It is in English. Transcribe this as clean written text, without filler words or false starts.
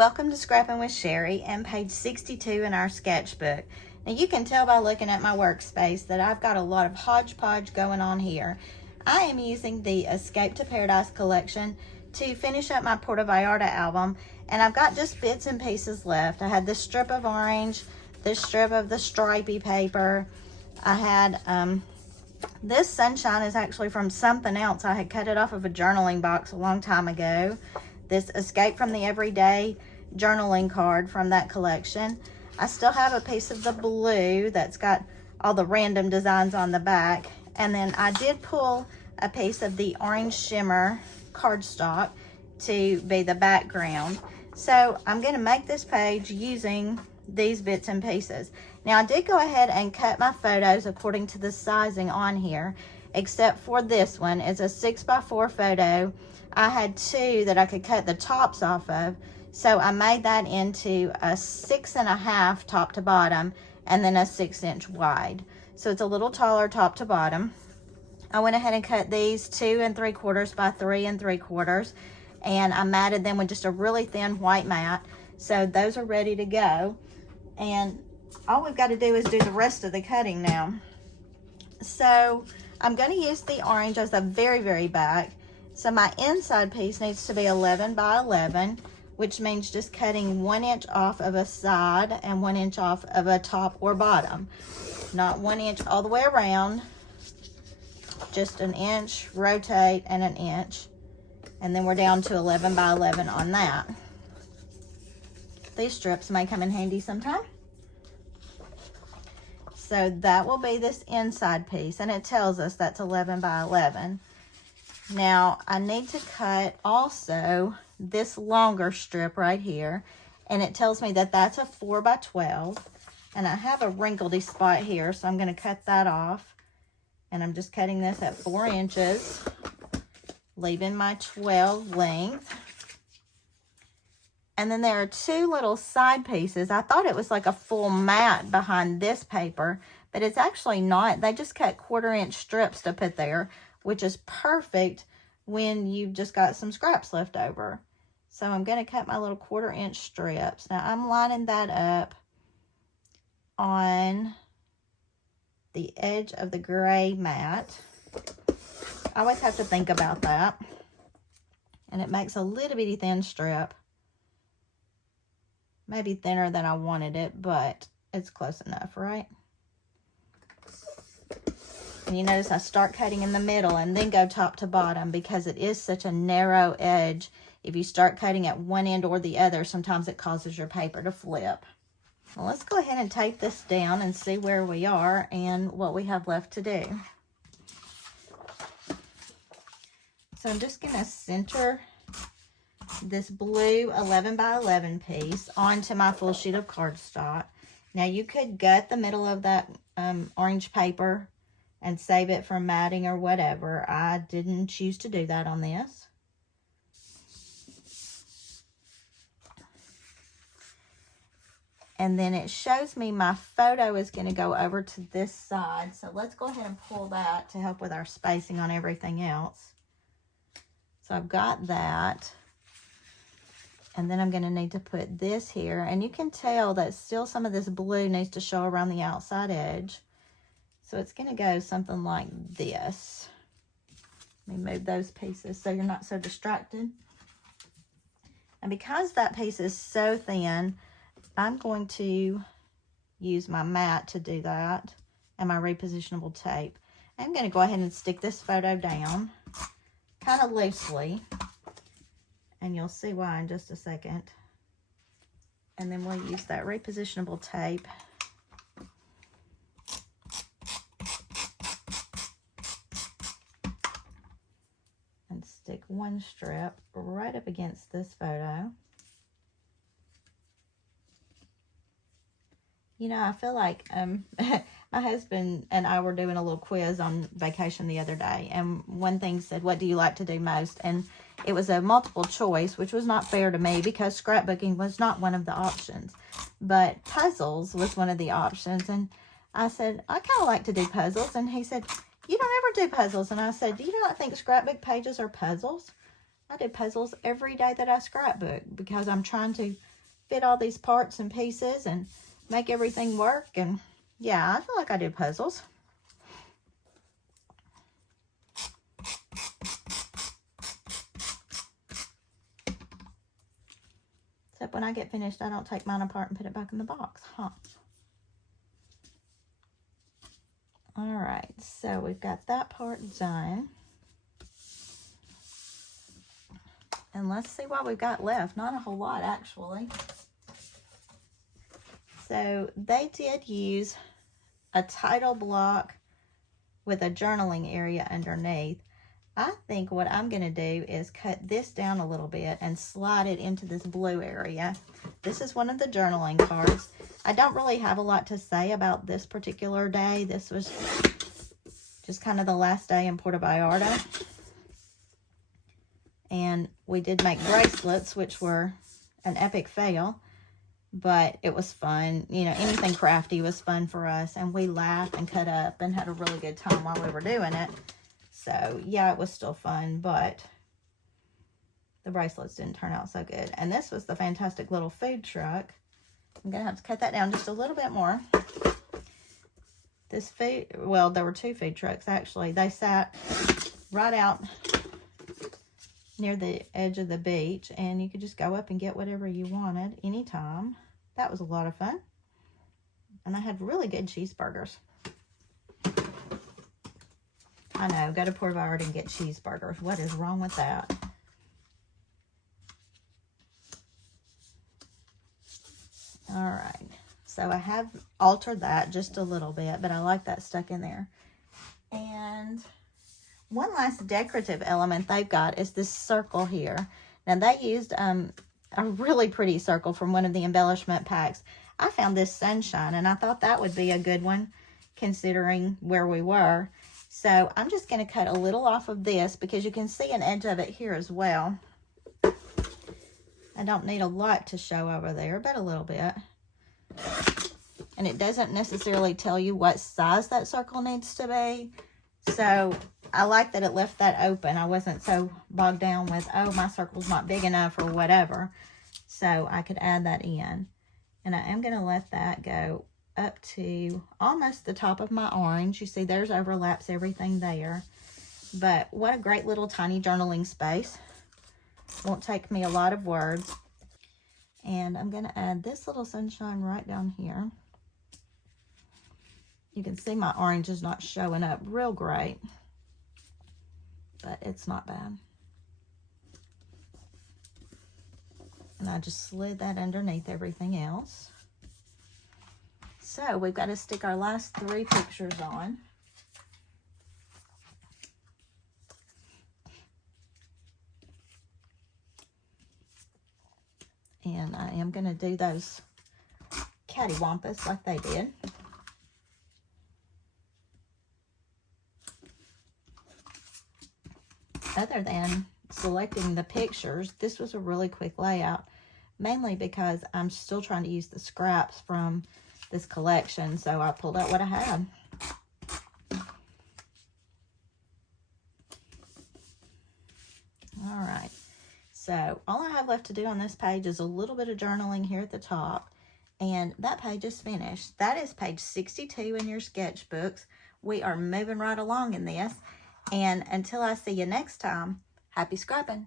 Welcome to Scrappin with Sheri and page 62 in our sketchbook. Now you can tell by looking at my workspace that I've got a lot of hodgepodge going on here. I am using the Escape to Paradise collection to finish up my Puerto Vallarta album, and I've got just bits and pieces left. I had this strip of orange, this strip of the stripy paper. I had this sunshine is actually from something else. I had cut it off of a journaling box a long time ago. This Escape from the Everyday journaling card from that collection. I still have a piece of the blue that's got all the random designs on the back. And then I did pull a piece of the orange shimmer cardstock to be the background. So I'm going to make this page using these bits and pieces. Now I did go ahead and cut my photos according to the sizing on here, except for this one. It's a 6x4 photo. I had two that I could cut the tops off of, so I made that into a 6.5 top to bottom and then a 6-inch wide. So it's a little taller top to bottom. I went ahead and cut these 2 3/4 by 3 3/4, and I matted them with just a really thin white mat. So those are ready to go. And all we've got to do is do the rest of the cutting now. So I'm going to use the orange as the very back. So my inside piece needs to be 11 by 11, which means just cutting 1 inch off of a side and 1 inch off of a top or bottom. Not 1 inch all the way around, just an inch, rotate, and an inch. And then we're down to 11 by 11 on that. These strips may come in handy sometime. So that will be this inside piece, and it tells us that's 11 by 11. Now I need to cut also this longer strip right here, and it tells me that that's a 4 by 12, and I have a wrinkledy spot here, so I'm going to cut that off, and I'm just cutting this at 4 inches, leaving my 12 length. And then there are two little side pieces. I thought it was like a full mat behind this paper, but it's actually not. They just cut 1/4 inch strips to put there, which is perfect when you've just got some scraps left over. So I'm going to cut my little 1/4 inch strips. Now I'm lining that up on the edge of the gray mat. I always have to think about that. And it makes a little bitty thin strip. Maybe thinner than I wanted it, but it's close enough, right? And you notice I start cutting in the middle and then go top to bottom because it is such a narrow edge. If you start cutting at one end or the other, sometimes it causes your paper to flip. Well, let's go ahead and tape this down and see where we are and what we have left to do. So I'm just going to center this blue 11 by 11 piece onto my full sheet of cardstock. Now you could gut the middle of that orange paper and save it for matting or whatever. I didn't choose to do that on this. And then it shows me my photo is going to go over to this side. So let's go ahead and pull that to help with our spacing on everything else. So I've got that. And then I'm going to need to put this here. And you can tell that still some of this blue needs to show around the outside edge. So it's going to go something like this. Let me move those pieces so you're not so distracted. And because that piece is so thin, I'm going to use my mat to do that and my repositionable tape. I'm going to go ahead and stick this photo down kind of loosely. And you'll see why in just a second. And then we'll use that repositionable tape. And stick one strip right up against this photo. You know, I feel like my husband and I were doing a little quiz on vacation the other day. And one thing said, what do you like to do most? And it was a multiple choice, which was not fair to me because scrapbooking was not one of the options. But puzzles was one of the options. And I said, I kind of like to do puzzles. And he said, you don't ever do puzzles. And I said, do you not think scrapbook pages are puzzles? I do puzzles every day that I scrapbook because I'm trying to fit all these parts and pieces and make everything work. And yeah, I feel like I do puzzles. Except when I get finished, I don't take mine apart and put it back in the box, huh? All right, so we've got that part done. And let's see what we've got left. Not a whole lot, actually. So they did use a title block with a journaling area underneath. I think what I'm going to do is cut this down a little bit and slide it into this blue area. This is one of the journaling cards. I don't really have a lot to say about this particular day. This was just kind of the last day in Puerto Vallarta. And we did make bracelets, which were an epic fail. But it was fun. You know, anything crafty was fun for us. And we laughed and cut up and had a really good time while we were doing it. So, yeah, it was still fun, but the bracelets didn't turn out so good. And this was the fantastic little food truck. I'm going to have to cut that down just a little bit more. This food, well, there were two food trucks, actually. They sat right out near the edge of the beach, and you could just go up and get whatever you wanted anytime. That was a lot of fun. And I had really good cheeseburgers. I know, go to Puerto Vallarta and get cheeseburgers. What is wrong with that? All right, so I have altered that just a little bit, but I like that stuck in there. And one last decorative element they've got is this circle here. Now, they used a really pretty circle from one of the embellishment packs. I found this sunshine, and I thought that would be a good one considering where we were. So I'm just going to cut a little off of this because you can see an edge of it here as well. I don't need a lot to show over there, but a little bit. And it doesn't necessarily tell you what size that circle needs to be. So I like that it left that open. I wasn't so bogged down with, oh, my circle's not big enough or whatever. So I could add that in. And I am going to let that go up to almost the top of my orange. You see there's overlaps everything there. But what a great little tiny journaling space. Won't take me a lot of words. And I'm going to add this little sunshine right down here. You can see my orange is not showing up real great, but it's not bad. And I just slid that underneath everything else. So we've got to stick our last 3 pictures on. And I am going to do those cattywampus like they did. Other than selecting the pictures, this was a really quick layout, mainly because I'm still trying to use the scraps from this collection, so I pulled out what I had. All right, so all I have left to do on this page is a little bit of journaling here at the top, and that page is finished. That is page 62 in your sketchbooks. We are moving right along in this, and until I see you next time, happy scrapping.